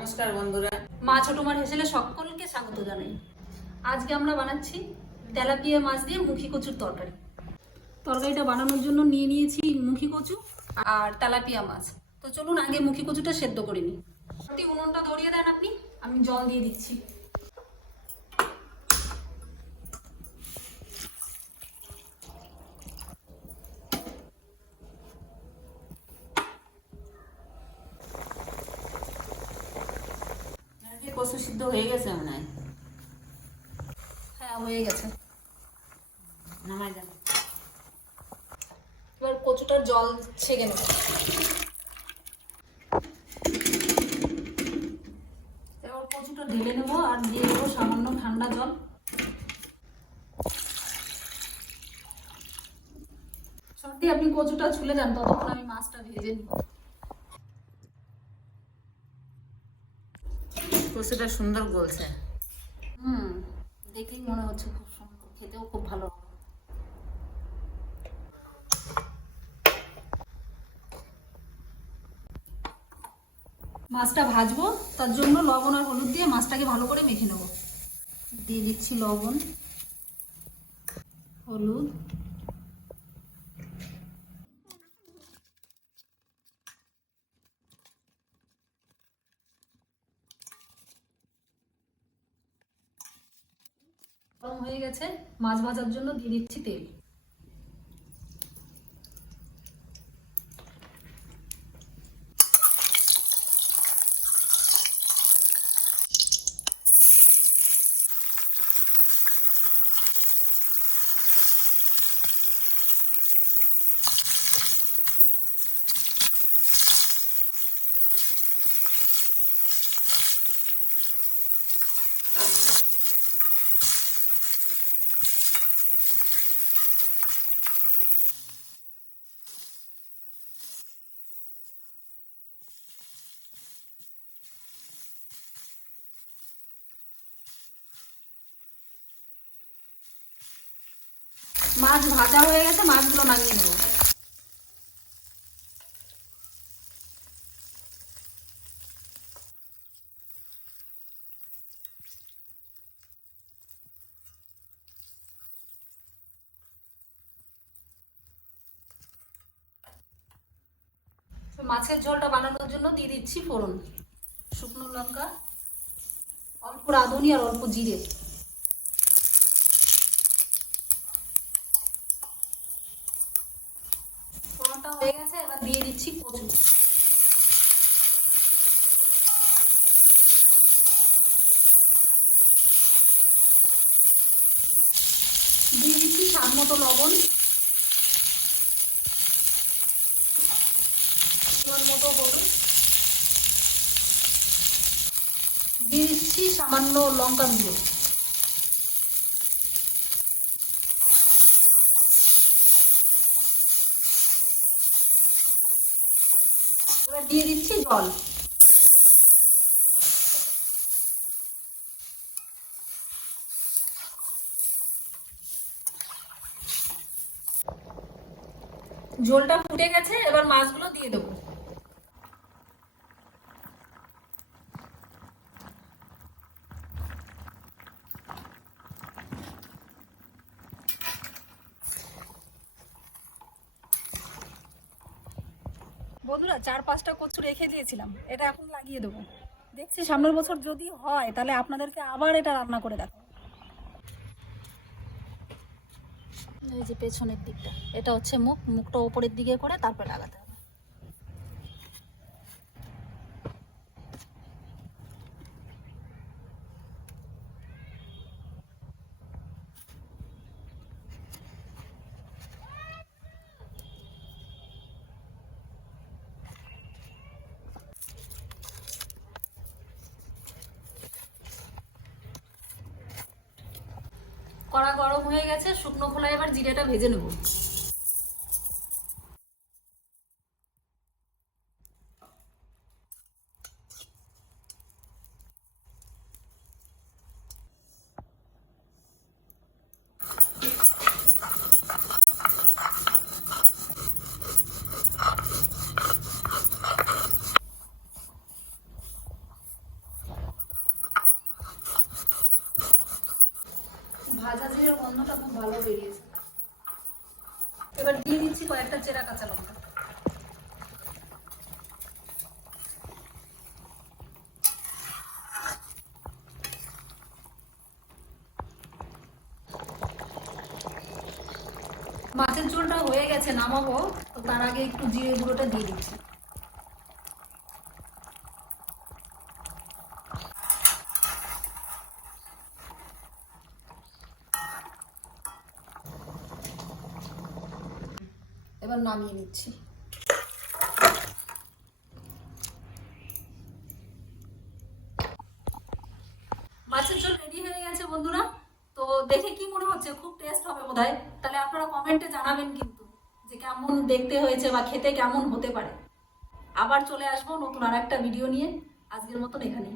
নমস্কার বন্ধুরা। মা ছোট মার হেসেলে সকলকে স্বাগত জানাই। আজকে আমরা বানাচ্ছি তেলাপিয়া মাছ দিয়ে মুখি কচুর তরকারি। তরকারিটা বানানোর জন্য নিয়ে নিয়েছি মুখি কচু আর তেলাপিয়া মাছ। তো চলুন আগে মুখি কচুটা সেদ্ধ করে নিই। উনুনটা ধরিয়ে দেন আপনি। আমি জল দিয়ে দিচ্ছি। কচু সিদ্ধ হয়ে গেছে মনে হয়। হ্যাঁ হয়ে গেছে। নামাই দেন। এবার কচুটার জল ছেঁকে নেব। এবার কচুটা ঢেলে নেব আর দিয়ে দেবো সামান্য ঠান্ডা জল। সত্যি আপনি কচুটা ছুলে যান ততক্ষণ আমি মাছটা ভেজে নিই। কচুটা সুন্দর গলছে। হুম দেখেই মনে হচ্ছে খুব সুন্দর, খেতেও খুব ভালো। মাছটা ভাজবো, তার জন্য লবণ আর হলুদ দিয়ে মাছটাকে ভালো করে মেখে নেব। দিয়ে দিচ্ছি লবণ, হলুদ। হয়ে গেছে। মাছ ভাজার জন্য দিয়ে দিচ্ছি তেল। মাছ ভাজা হয়ে গেছে, মাছগুলো নামিয়ে নেব। মাছের ঝোলটা বানানোর জন্য দিয়ে দিচ্ছি ফোড়ন। শুকনো লঙ্কা, অল্প রাঁধুনি আর অল্প জিরে ফোড়নটা হয়ে গেছে এবার দিয়ে দিচ্ছি স্বাদ মতো লবণ। মতো হলুদ। দিয়ে দিচ্ছি সামান্য লঙ্কা গুঁড়ো। এবার দিয়ে দিচ্ছি জল। ঝোলটা ফুটে গেছে এবার মাছগুলো দিয়ে দেবো। বন্ধুরা, চার পাঁচটা কচু রেখে দিয়েছিলাম। এটা এখন লাগিয়ে দেবো। দেখছি সামনের বছর যদি হয়, তাহলে আপনাদেরকে আবার এটা রান্না করে দেখো এই যে পেছনের দিকটা। এটা হচ্ছে মুখ। মুখটা ওপরের দিকে করে তারপরে লাগাতে হবে। কড়া গরম হয়ে গেছে শুকনো খোলায় এবার জিরেটা ভেজে নেব। ভাজা জিরের গন্ধটা খুব ভালো বেরিয়েছে। এবার দিয়ে দিচ্ছি কয়েকটা চেরা কাঁচা লঙ্কা। মাছের ঝোলটা হয়ে গেছে, নামাবো। তো তার আগে একটু জিরে গুঁড়োটা দিয়ে দিচ্ছি। এবার নামিয়ে নিচ্ছি। মাছের ঝোল রেডি হয়ে গেছে বন্ধুরা। তো দেখে কি মনে হচ্ছে? খুব টেস্ট হবে বোধহয়। তাহলে আপনারা কমেন্টে জানাবেন কিন্তু যে কেমন দেখতে হয়েছে বা খেতে কেমন হতে পারে। আবার চলে আসব নতুন আর একটা ভিডিও নিয়ে। আজকের মতন এখানেই।